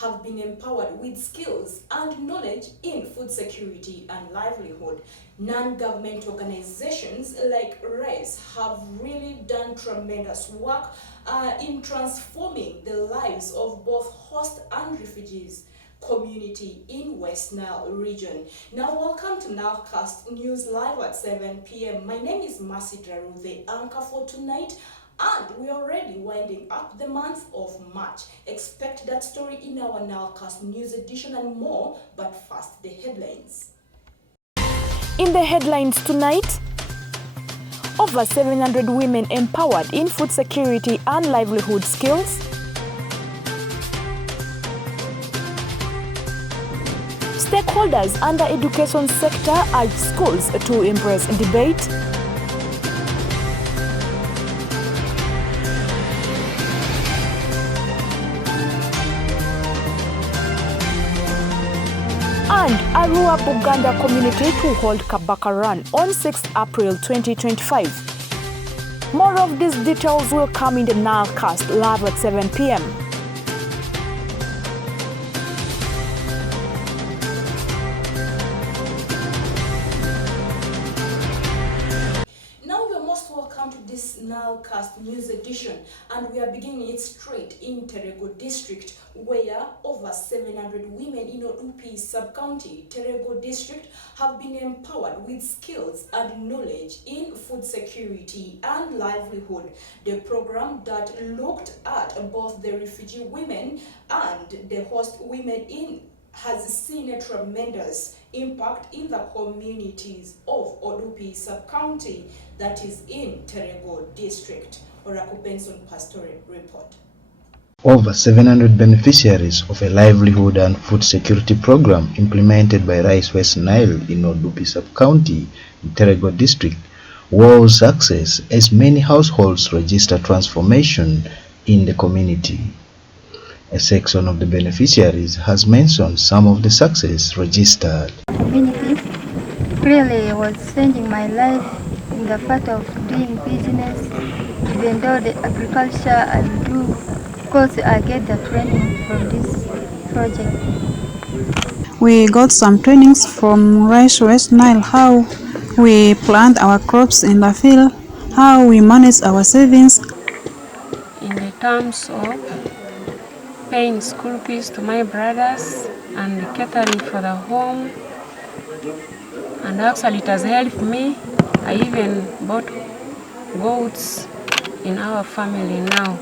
have been empowered with skills and knowledge in food security and livelihood. Non-government organizations like RISE have really done tremendous work in transforming the lives of both host and refugees community in West Nile region. Now welcome to Nilecast News Live at 7 p.m. My name is Mercy Daru, the anchor for tonight, and we are already winding up the month of March. Expect that story in our Nilecast News edition and more, but first the headlines. In the headlines tonight, over 700 women empowered in food security and livelihood skills. Stakeholders under education sector urge schools to embrace debate. And Arua Buganda community to hold Kabaka Run on 6 April 2025. More of these details will come in the Nilecast live at 7 p.m. Nilecast News edition, and we are beginning it straight in Terego district, where over 700 women in Odupi sub-county, Terego district, have been empowered with skills and knowledge in food security and livelihood. The program that looked at both the refugee women and the host women in has seen a tremendous impact in the communities of Odupi sub-county that is in Terego district. Oraku Benson Pastoral report. Over 700 beneficiaries of a livelihood and food security program implemented by Rice West Nile in Odupi sub-county in Terego district was success as many households register transformation in the community. A section of the beneficiaries has mentioned some of the success registered. Community really was changing my life in the part of doing business, even though the agriculture I do, because I get the training from this project. We got some trainings from Rice West Nile, how we plant our crops in the field, how we manage our savings. In the terms of paying school fees to my brothers and catering for the home, and actually it has helped me. I even bought goats in our family now.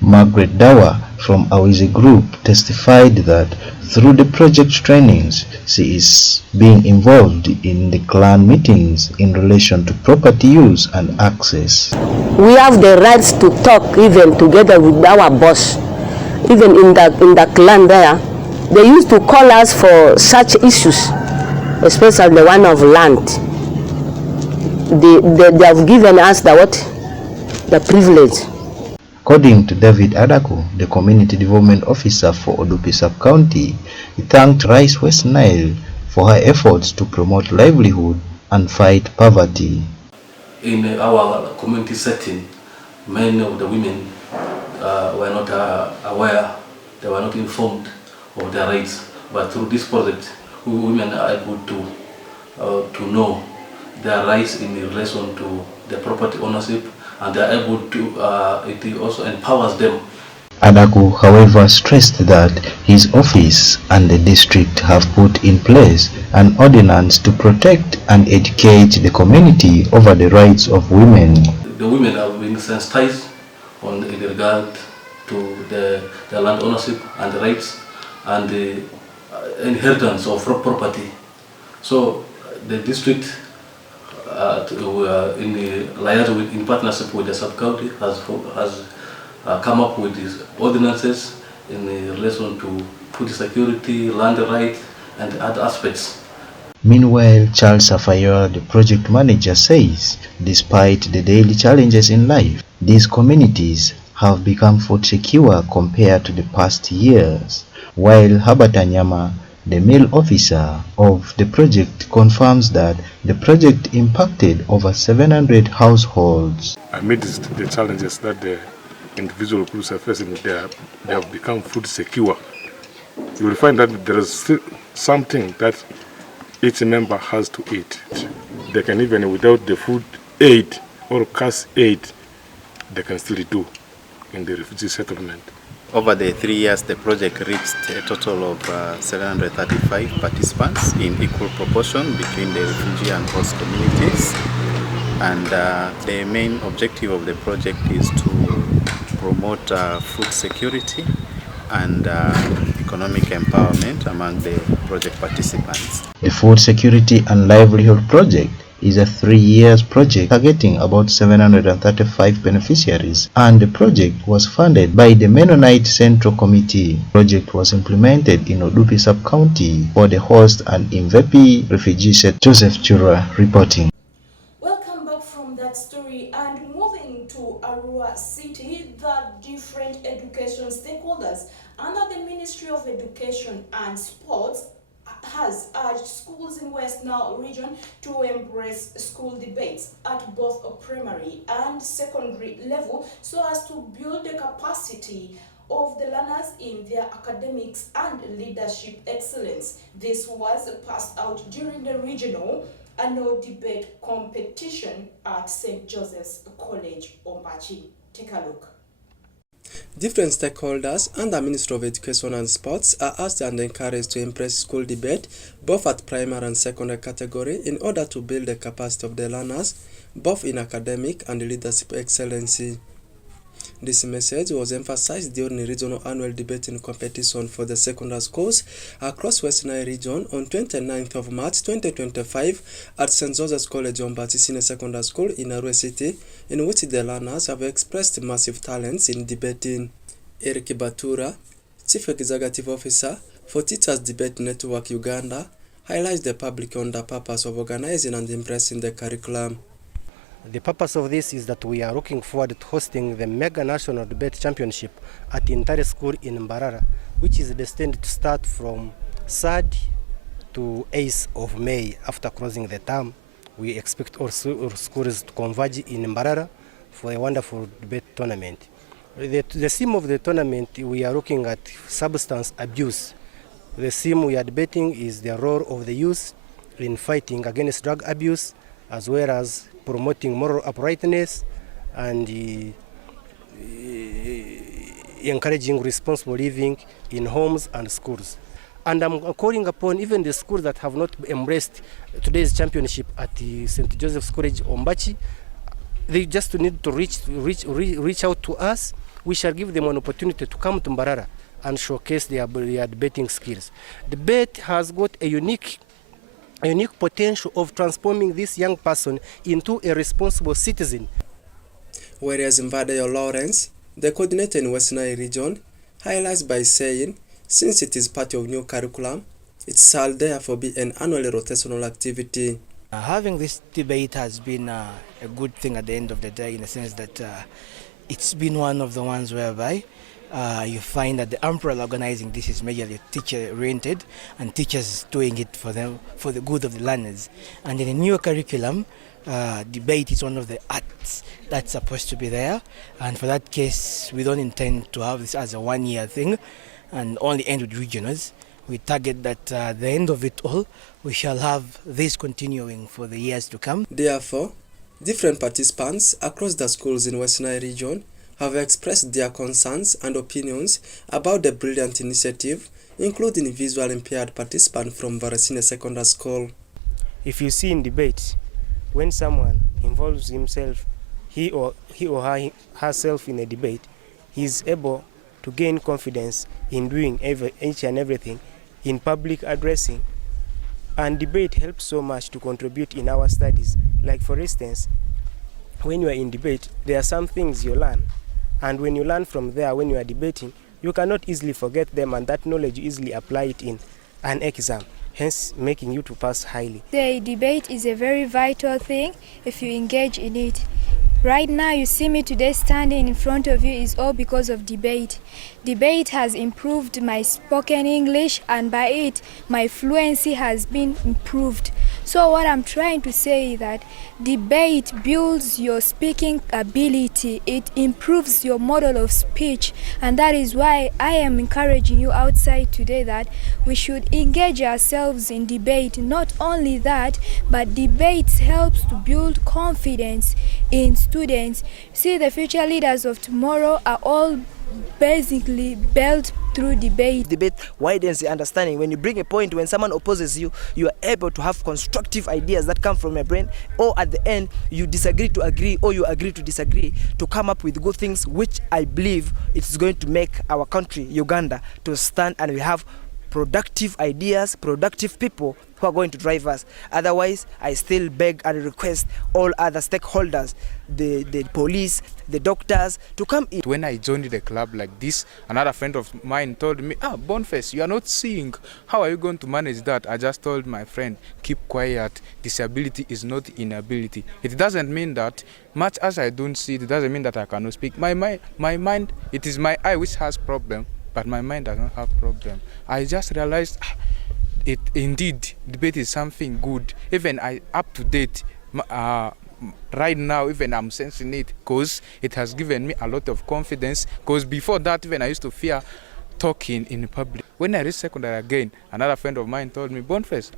Margaret Dawa from Awizi Group testified that through the project trainings, she is being involved in the clan meetings in relation to property use and access. We have the rights to talk even together with our boss. Even in the clan there, they used to call us for such issues, especially the one of land. They have given us the privilege. According to David Adako, the Community Development Officer for Odupi Sub-County, he thanked Rice West Nile for her efforts to promote livelihood and fight poverty. In our community setting, many of the women were not aware, they were not informed of their rights. But through this project, women are able to know their rights in relation to the property ownership, and they are able to, it also empowers them. Adaku, however, stressed that his office and the district have put in place an ordinance to protect and educate the community over the rights of women. The women have been sensitized in regard to the land ownership and the rights and the inheritance of property. So the district, in partnership with the sub-county, has come up with these ordinances in relation to food security, land rights, and other aspects. Meanwhile, Charles Safayola, the project manager, says despite the daily challenges in life, these communities have become food secure compared to the past years, while Habatanyama, the male officer of the project, confirms that the project impacted over 700 households. Amidst the challenges that the individual groups are facing, they have become food secure. You will find that there is still something that each member has to eat. They can even, without the food aid or cash aid, they can still do in the refugee settlement. Over the 3 years, the project reached a total of 735 participants in equal proportion between the refugee and host communities. And the main objective of the project is to promote food security and economic empowerment among the project participants. The Food Security and Livelihood Project is a 3-year project targeting about 735 beneficiaries, and the project was funded by the Mennonite Central Committee. The project was implemented in Odupi Sub-County for the host and Imvepi refugee set. Joseph Chura reporting. Welcome back from that story, and moving to Arua City, the different education stakeholders under the Ministry of Education and Sports has urged schools in West Nile region to embrace school debates at both a primary and secondary level so as to build the capacity of the learners in their academics and leadership excellence. This was passed out during the regional annual debate competition at St. Joseph's College, Ombachi. Take a look. Different stakeholders and the Ministry of Education and Sports are asked and encouraged to embrace school debate both at primary and secondary category in order to build the capacity of the learners both in academic and leadership excellency. This message was emphasized during the regional annual debating competition for the secondary schools across West Nile region on 29th of March 2025 at St. Joseph's College Ombachi Senior Secondary School in Arua City, in which the learners have expressed massive talents in debating. Eric Batura, Chief Executive Officer for Teachers Debate Network Uganda, highlights the public on the purpose of organizing and embracing the curriculum. The purpose of this is that we are looking forward to hosting the Mega National Debate Championship at Intare School in Mbarara, which is destined to start from 3rd to 8th of May after closing the term. We expect all schools to converge in Mbarara for a wonderful debate tournament. The theme of the tournament, we are looking at substance abuse. The theme we are debating is the role of the youth in fighting against drug abuse, as well as promoting moral uprightness and encouraging responsible living in homes and schools. And I'm calling upon even the schools that have not embraced today's championship at the St. Joseph's College Ombachi. They just need to reach out to us. We shall give them an opportunity to come to Mbarara and showcase their debating skills. Debate has got a unique potential of transforming this young person into a responsible citizen. Whereas Mbadeyo Lawrence, the coordinator in West Nile region, highlights by saying, since it is part of new curriculum, it shall therefore be an annually rotational activity. Having this debate has been a good thing at the end of the day, in the sense that it's been one of the ones whereby you find that the umbrella organizing this is majorly teacher-oriented, and teachers doing it for the good of the learners. And in the new curriculum, debate is one of the arts that's supposed to be there. And for that case, we don't intend to have this as a one-year thing and only end with regionals. We target that at the end of it all, we shall have this continuing for the years to come. Therefore, different participants across the schools in West Nile region have expressed their concerns and opinions about the brilliant initiative, including visually impaired participants from Varasine Secondary School. If you see in debate, when someone involves himself, he or herself in a debate, he is able to gain confidence in doing each and everything, in public addressing. And debate helps so much to contribute in our studies. Like for instance, when you are in debate, there are some things you learn. And when you learn from there, when you are debating, you cannot easily forget them, and that knowledge you easily apply it in an exam, hence making you to pass highly. The debate is a very vital thing if you engage in it. Right now you see me today standing in front of you is all because of debate. Debate has improved my spoken English, and by it my fluency has been improved. So what I'm trying to say is that debate builds your speaking ability, it improves your model of speech, and that is why I am encouraging you outside today that we should engage ourselves in debate. Not only that, but debate helps to build confidence in students. See, the future leaders of tomorrow are all basically built through debate. Debate widens the understanding. When you bring a point, when someone opposes you, you are able to have constructive ideas that come from your brain, or at the end, you disagree to agree, or you agree to disagree, to come up with good things, which I believe it's going to make our country, Uganda, to stand, and we have productive ideas, productive people who are going to drive us. Otherwise, I still beg and request all other stakeholders, the police, the doctors, to come in. When I joined the club like this, another friend of mine told me, Boniface, you are not seeing. How are you going to manage that? I just told my friend, keep quiet. Disability is not inability. It doesn't mean that, much as I don't see, it doesn't mean that I cannot speak. My mind, it is my eye which has problem, but my mind does not have problem. I just realized it indeed debate is something good. Even I up to date right now, even I'm sensing it because it has given me a lot of confidence. Because before that, even I used to fear talking in public. When I reached secondary again, another friend of mine told me, Boniface,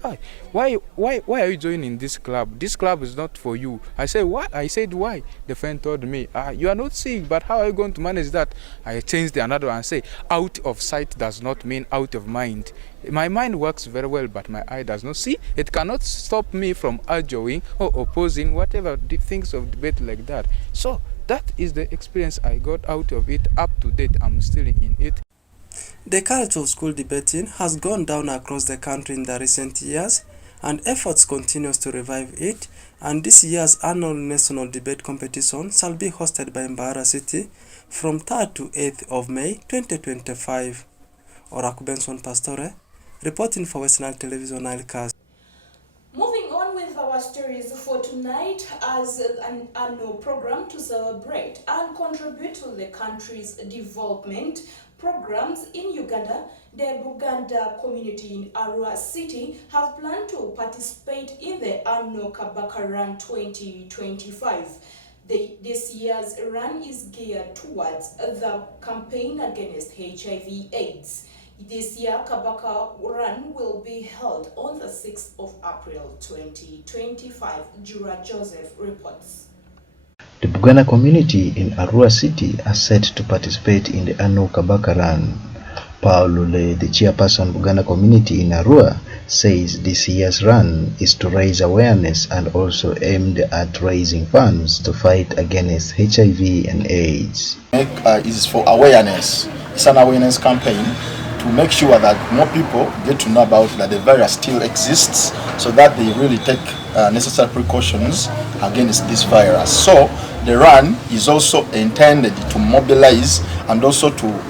why are you joining this club? This club is not for you. I said, why? I said, why? The friend told me, you are not seeing, but how are you going to manage that? I changed another one and say, out of sight does not mean out of mind. My mind works very well, but my eye does not see. It cannot stop me from arguing or opposing whatever things of debate like that. So that is the experience I got out of it. Up to date, I'm still in it. The culture of school debating has gone down across the country in the recent years, and efforts continues to revive it, and this year's annual national debate competition shall be hosted by Mbarara City from 3rd to 8th of May 2025. Oraku Benson Pastore, reporting for West Nile Television Nilecast. Moving on with our stories for tonight, as an annual program to celebrate and contribute to the country's development programs in Uganda, the Buganda community in Arua City have planned to participate in the annual Kabaka Run 2025. This year's run is geared towards the campaign against HIV/AIDS. This year, Kabaka Run will be held on the 6th of April 2025. Jura Joseph reports. The Buganda community in Arua City are set to participate in the annual Kabaka Run. Paul Lule, the chairperson of Buganda community in Arua, says this year's run is to raise awareness and also aimed at raising funds to fight against HIV and AIDS. Is for awareness. It's an awareness campaign to make sure that more people get to know about that the virus still exists, so that they really take necessary precautions against this virus. So the run is also intended to mobilize and also to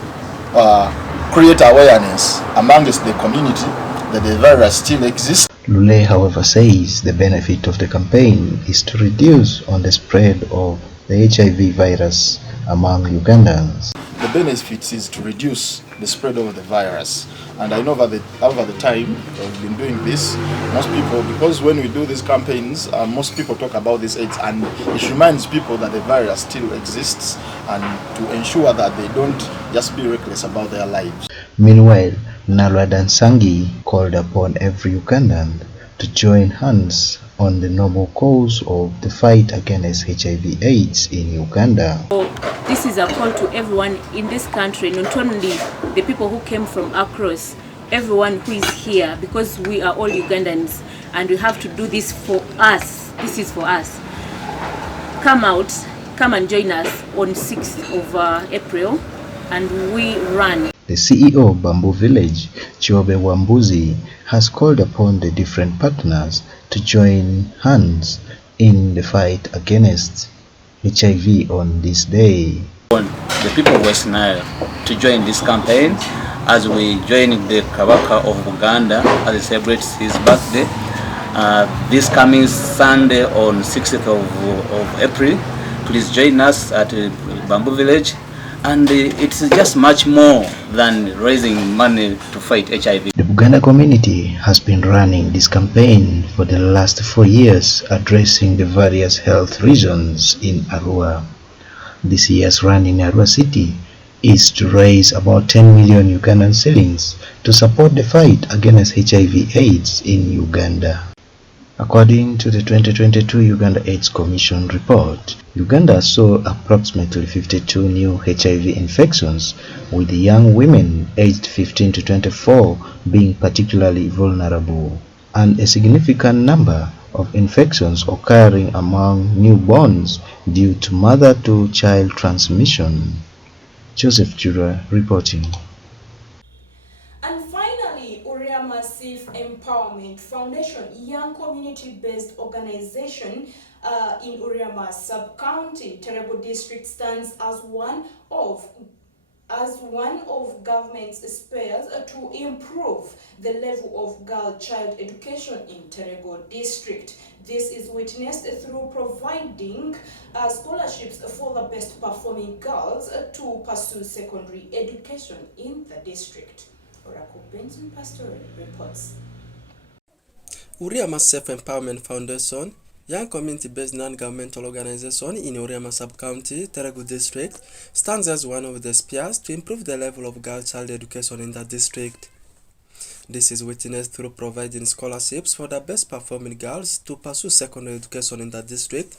create awareness amongst the community that the virus still exists. Lule, however, says the benefit of the campaign is to reduce on the spread of the HIV virus among Ugandans. The benefit is to reduce the spread of the virus, and I know over the time we've been doing this, most people, because when we do these campaigns, most people talk about this AIDS, and it reminds people that the virus still exists, and to ensure that they don't just be reckless about their lives. Meanwhile, Nalwa Dansangi called upon every Ugandan to join hands on the noble cause of the fight against HIV/AIDS in Uganda. So this is a call to everyone in this country, not only the people who came from across, everyone who is here, because we are all Ugandans and we have to do this for us. This is for us. Come out, come and join us on 6th of April, and we run. The CEO of Bamboo Village, Chiobe Wambuzi, has called upon the different partners to join hands in the fight against HIV on this day. The people of West Nile to join this campaign as we join the Kabaka of Uganda as he celebrates his birthday. This coming Sunday on 6th of April, please join us at Bamboo Village. And it's just much more than raising money to fight HIV. The Buganda community has been running this campaign for the last 4 years, addressing the various health reasons in Arua. This year's run in Arua City is to raise about 10 million Ugandan shillings to support the fight against HIV/AIDS in Uganda. According to the 2022 Uganda AIDS Commission report, Uganda saw approximately 52 new HIV infections, with young women aged 15 to 24 being particularly vulnerable, and a significant number of infections occurring among newborns due to mother-to-child transmission. Joseph Jura reporting. And finally, Uria Massive Empowerment Foundation, young community-based organization in Uriama Sub-County, Terego District, stands as one of government's spares to improve the level of girl-child education in Terego District. This is witnessed through providing scholarships for the best performing girls to pursue secondary education in the district. Oracle Benson Pastor reports. Uriama Self-Empowerment Foundation, young community-based non-governmental organization in Uriama Sub-County, Terego District, stands as one of the spears to improve the level of girl-child education in the district. This is witnessed through providing scholarships for the best performing girls to pursue secondary education in the district,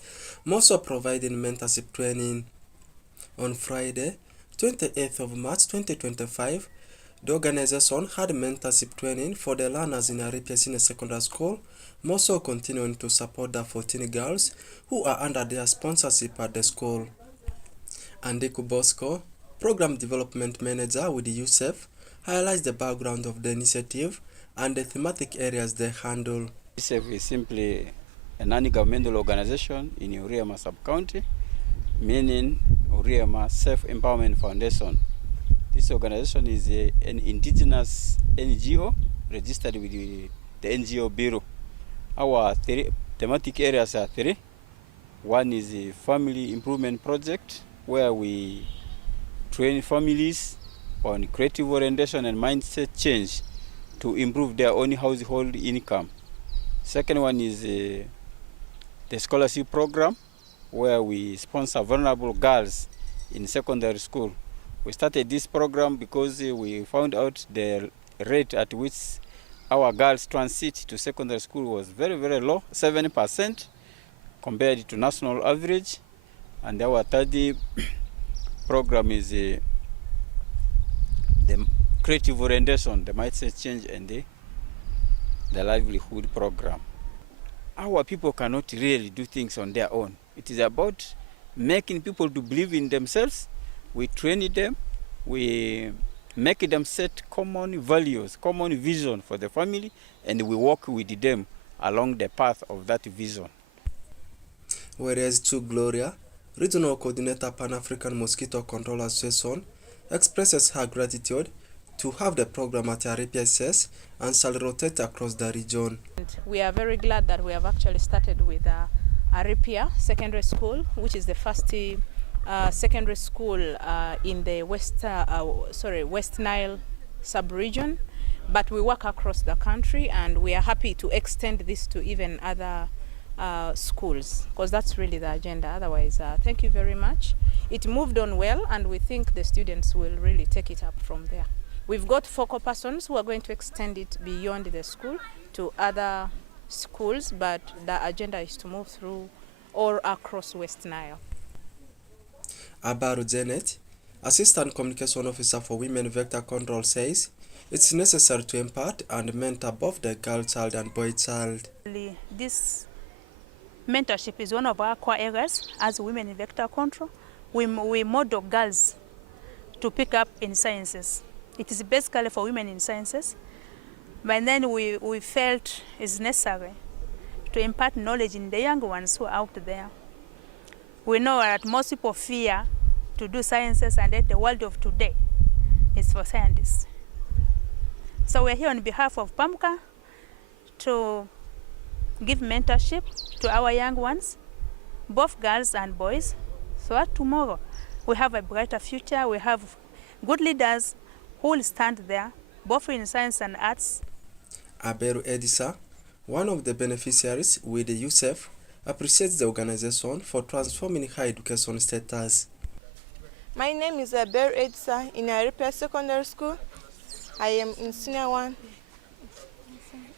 also providing mentorship training. On Friday, 28th of March 2025, the organization had mentorship training for the learners in Aripia Senior Secondary School, also continuing to support the 14 girls who are under their sponsorship at the school. Andiku Bosco, Program Development Manager with USEF, highlights the background of the initiative and the thematic areas they handle. USEF is simply a non-governmental organization in Uriama Sub-County, meaning Uriama Self-Empowerment Foundation. This organization is an indigenous NGO registered with the NGO Bureau. Our thematic areas are three. One is a family improvement project, where we train families on creative orientation and mindset change to improve their own household income. Second one is the scholarship program, where we sponsor vulnerable girls in secondary school. We started this program because we found out the rate at which our girls transit to secondary school was very, very low, 7% compared to national average. And our third program is the creative orientation, the mindset change, and the livelihood program. Our people cannot really do things on their own. It is about making people to believe in themselves. We train them, we make them set common values, common vision for the family, and we work with them along the path of that vision. Whereas to Gloria, Regional Coordinator Pan-African Mosquito Control Association, expresses her gratitude to have the program at RPSS and shall rotate across the region. We are very glad that we have actually started with Aripia Secondary School, which is the first secondary school in the West Nile sub-region. But we work across the country, and we are happy to extend this to even other schools, because that's really the agenda. Otherwise, thank you very much. It moved on well, and we think the students will really take it up from there. We've got focal persons who are going to extend it beyond the school to other schools, but the agenda is to move through or across West Nile. Abaru Janet, Assistant Communication Officer for Women Vector Control, says it's necessary to impart and mentor both the girl child and boy child. This mentorship is one of our core areas as women in vector control. We model girls to pick up in sciences. It is basically for women in sciences, but then we felt it's necessary to impart knowledge in the young ones who are out there. We know that most people fear to do sciences, and that the world of today is for scientists. So we're here on behalf of PAMCA to give mentorship to our young ones, both girls and boys, so that tomorrow we have a brighter future, we have good leaders who will stand there, both in science and arts. Aberu Edisa, one of the beneficiaries with the USEF, appreciates the organization for transforming higher education status. My name is Aberu Edisa in Aripia Secondary School. I am in senior 1.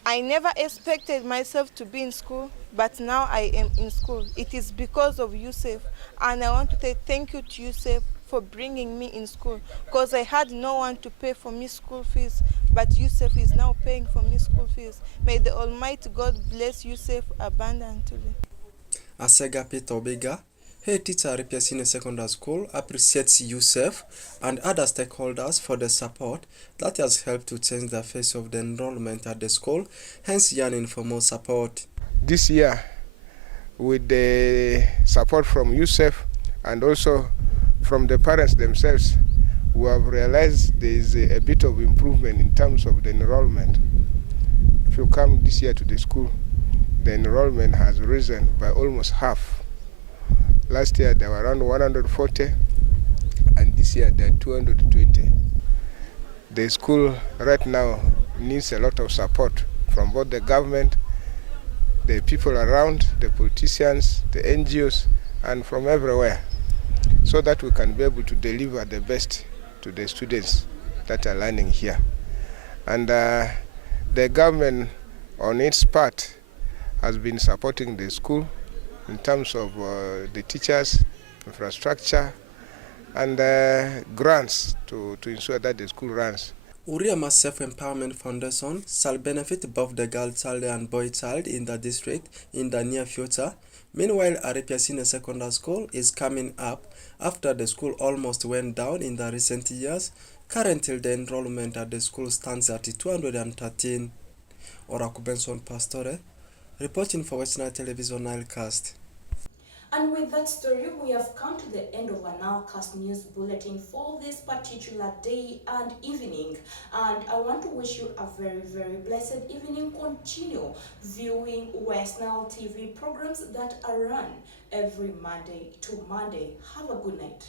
I never expected myself to be in school, but now I am in school. It is because of USEF, and I want to say thank you to USEF for bringing me in school, because I had no one to pay for me school fees, but USEF is now paying for me school fees. May the Almighty God bless USEF abundantly. Asega Peter Obega, head teacher at Aripia Senior Secondary School, appreciates USEF and other stakeholders for the support that has helped to change the face of the enrollment at the school, hence yearning for more support. This year, with the support from USEF and also from the parents themselves, we have realized there is a bit of improvement in terms of the enrollment. If you come this year to the school, the enrollment has risen by almost half. Last year there were around 140, and this year there are 220. The school right now needs a lot of support from both the government, the people around, the politicians, the NGOs, and from everywhere, so that we can be able to deliver the best to the students that are learning here. And the government on its part has been supporting the school in terms of the teachers, infrastructure, and grants to ensure that the school runs. Uriama Self-Empowerment Foundation shall benefit both the girl child and boy child in the district in the near future. Meanwhile, Aripia Senior Secondary School is coming up after the school almost went down in the recent years. Currently, the enrollment at the school stands at 213. Oraku Benson Pastore, reporting for West Nile Television Nilecast. And with that story, we have come to the end of our Nilecast news bulletin for this particular day and evening. And I want to wish you a very, very blessed evening. Continue viewing West Nile TV programs that are run every Monday to Monday. Have a good night.